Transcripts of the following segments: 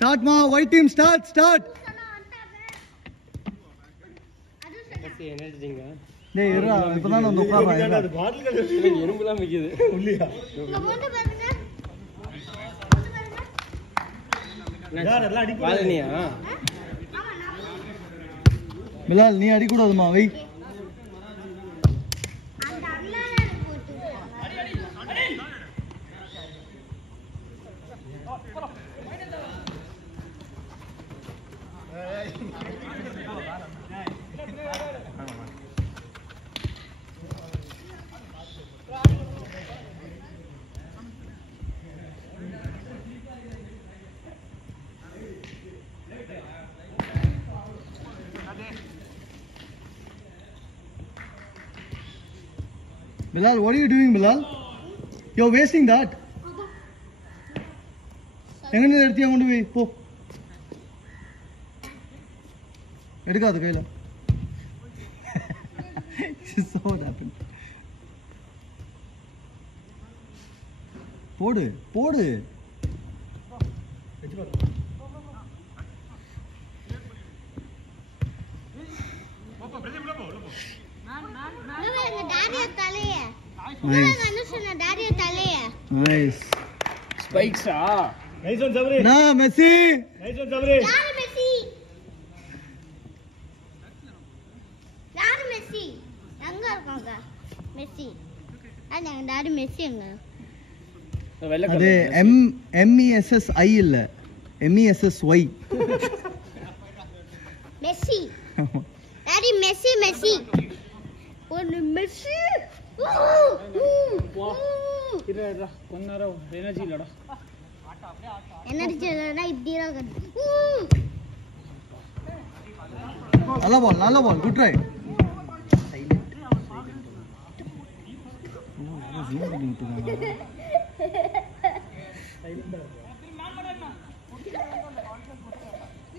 Start ma, white team start. டேய் இறா இப்பதான் வந்து உட்கார்றேன். அது பாட்டில் கலர் எறும்புலாம் மிக்குது. உள்ளியா? இங்க போட்டு பாருங்க. யார் எல்லாம் அடிக்க வால்னியா? பிலால் நீ அடி கூடாதுமா வை. அந்த அண்ணால போட்டு. Bilal, what are you doing, Bilal? You're wasting that. எங்கன்னு எடுத்தியா கொண்டு போய் போ. எடுக்காத கையில. So what happened? போடு. Nice. Spikes Nice one Sabri. Na Messi. Nice one Sabri. Yaar Messi. எங்க இருக்காங்க மெஸ்ஸி? அங்க டாடி மெஸ்ஸி எங்க? அது MESSI இல்ல MESSY. மெஸ்ஸி. Daddy Messi. ஒரு மெஸ்ஸி. இறா கொன்னரோ எனர்ஜி இல்லடா. எனர்ஜி இல்லடா இப்படிடா கத்து. நல்ல பால் குட் ட்ரை.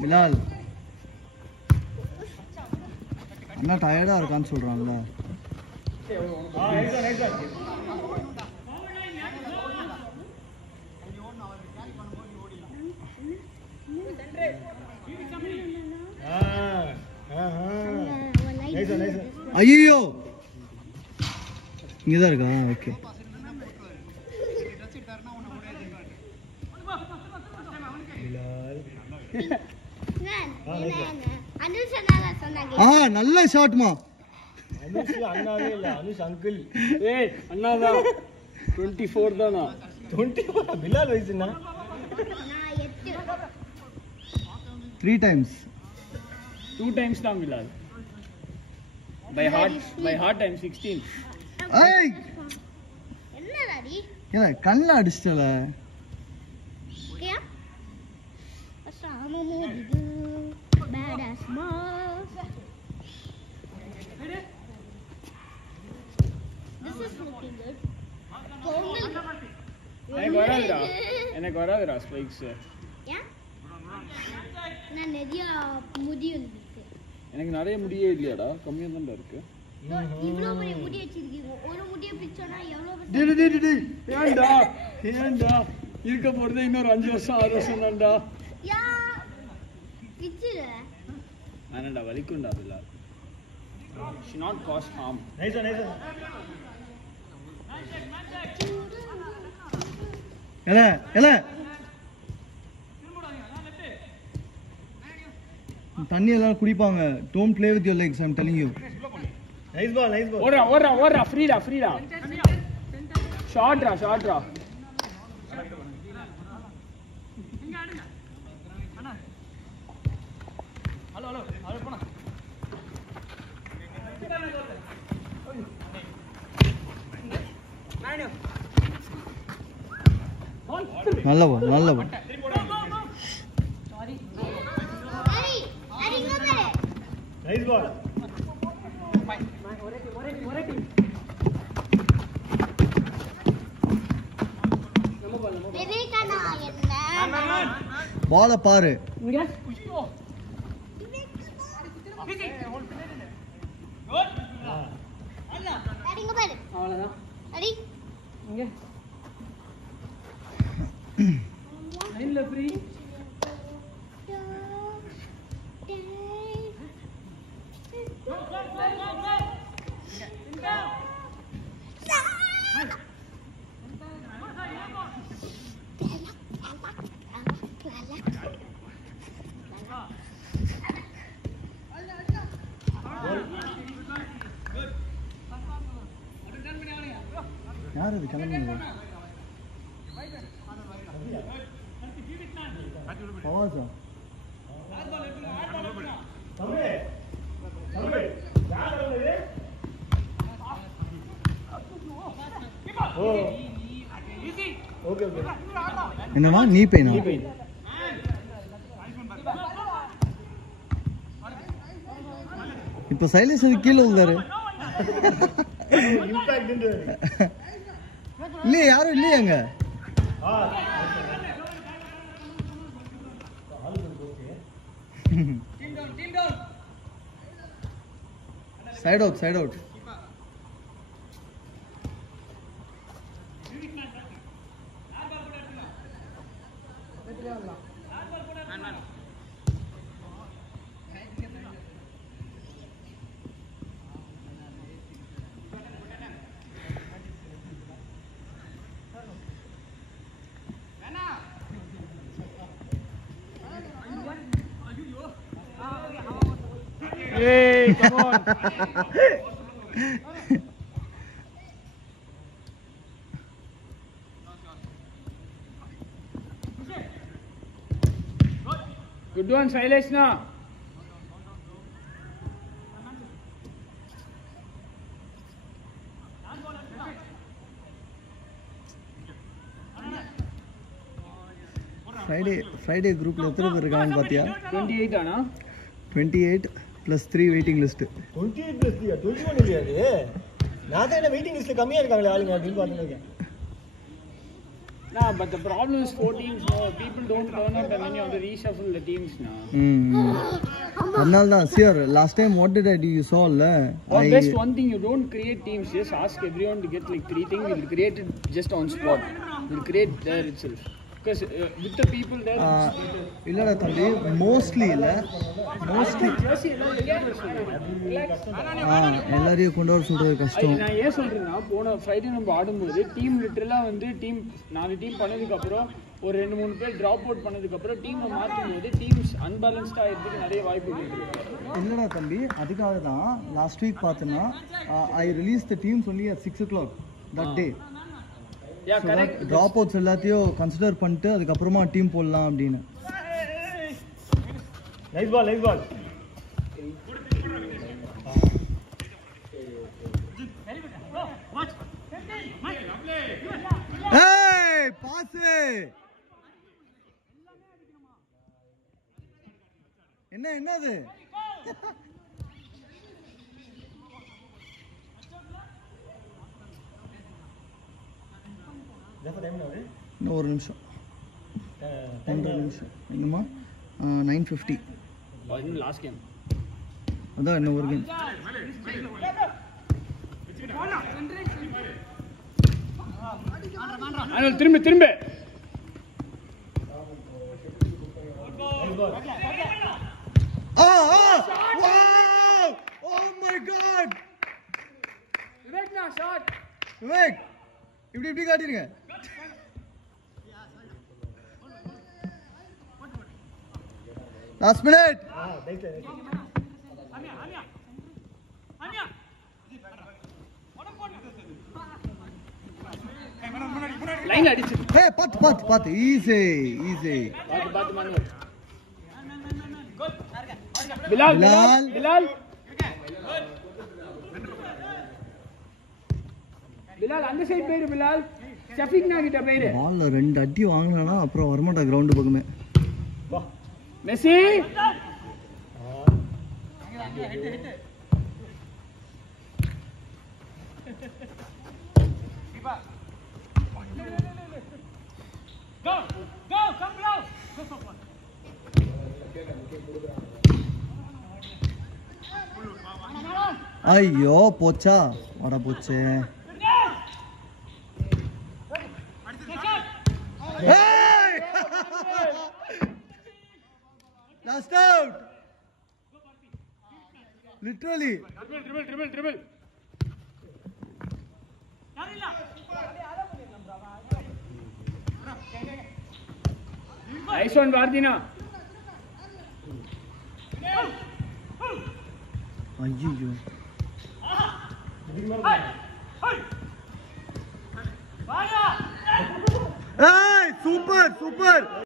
பிலால் அண்ணா டயர்டா இருக்கான்னு சொல்றான்ல. ஐயோ இங்கதான் இருக்கா? ஓகே நல்ல ஷாட்மா. அனுஷ் அண்ணாவே இல்ல, அனுஷ் அங்கிள். ஏய் அண்ணாதா 24 தானா? 24 பிலால் வயசுனா? நான் 8 3 times 2 times தான் பிலால். by heart I'm 16. ஏய் என்னடா டி? ஏய் கண்ணல அடிச்சல. ஓகேயா? Assam மூது badass boss. This is looking good. எனக்கு வராதுடா ஸ்பைக்ஸ். ஏன்? நான் நிறைய முடி வந்துருக்கு. எனக்கு நிறைய முடியே இல்லையாடா, கம்மியா தான் இருக்கு. இவ்ளோ பெரிய முடி வச்சிருக்கீங்க. ஒரு முடியை பிச்சோனா எவ்வளவு? ஏன்டா இருக்க போறது இன்னொரு 5 வருஷம் 6 வருஷம் தான்டா. யா பிச்சுல நானடா வலிக்கும்டா பிலா. she not cause harm. Nice. எல தண்ணி எல்லாம் குடிப்பாங்க. Don't play with your legs, I'm telling you. Nice ball. ஓடுறா ஃப்ரீடா. ஷாட்ரா. ஹலோ போடா. நல்ல பால். Nice ball. பால பாரு. அவ்வளவுதான். அடி இங்க லைன்ல ஃப்ரீ. யார் அது கிளம்புங்க பவாசா என்னமா நீ பெயினா இப்ப சைலேஷ் கீழே உள்ளாரு இல்லையே யாரும் இல்லையே அங்க side out Hey, come on. Good one, Shailesh na. Friday group la எத்தனை பேர் இருக்காங்க பாத்தியா 28 ஆனா 28 plus 3 waiting list 28 plus 3 21 இல்லையா அது நான் தான் என்ன வெயிட்டிங் லிஸ்ட்ல கம்மியா இருக்காங்களே ஆளுங்க அப்படின்னு பாத்துங்க. Nah, but the problem is 4 teams. No, people don't turn up and then you have to reshuffle the teams now. அதனால தான் sir last time what did I do you saw la best one thing you don't create teams, just ask everyone to get like 3 things. We'll create it just on spot. We'll create there itself. Because with the people there இல்லடா தம்பி mostly எல்லாரையும் கொண்டு வர சொல்றது கஷ்டம். நான் ஏன் சொல்றேன்னா போன ஃப்ரைடே நம்ம ஆடும்போது டீம் லிட்டரலா வந்து டீம் 4 டீம் பண்ணதுக்கு அப்புறம் ஒரு 2-3 பேர் டிராப் அவுட் பண்ணதுக்கு அப்புறம் டீமை மாற்றும் போது டீம்ஸ் அன்பேலன்ஸ்டா ஆகிறதுக்கு நிறைய வாய்ப்பு இருக்கு. இல்லடா தம்பி அதுக்காக தான் லாஸ்ட் வீக் பார்த்தனா I release the teams only at 6 o'clock that day. Yeah, so correct. Drop outs எல்லாத்தையும் கன்சிடர் பண்ணிட்டு அதுக்கு அப்புறமா டீம் போடலாம் அப்படினு. Nice ball. Hey, pass it. என்னது? இன்னும் ஒரு நிமிஷம் என்னமா 9:50 லாஸ்ட் கேம் அதான் இன்னும் ஒரு கேம். திரும்ப Oh my god விவேக் இப்படி காட்டிருங்க. Last minute. லைன்ல அடிச்சு. Hey, பாத்து easy. பாத்து மனு. பிலால் அந்த சைடு பேரு பிலால் ஷஃபீக்னா கிட்ட பேரு. பால்ல 2 அடி வாங்குனானா அப்புறம் வரமாட்டா கிரவுண்ட் பக்கமே. மெஸ்ஸி ஐயோ போச்சா வட போச்சே. Last out. Literally. Dribble. Nice one, Vardina. ஐயோ சூப்பர் சூப்பர்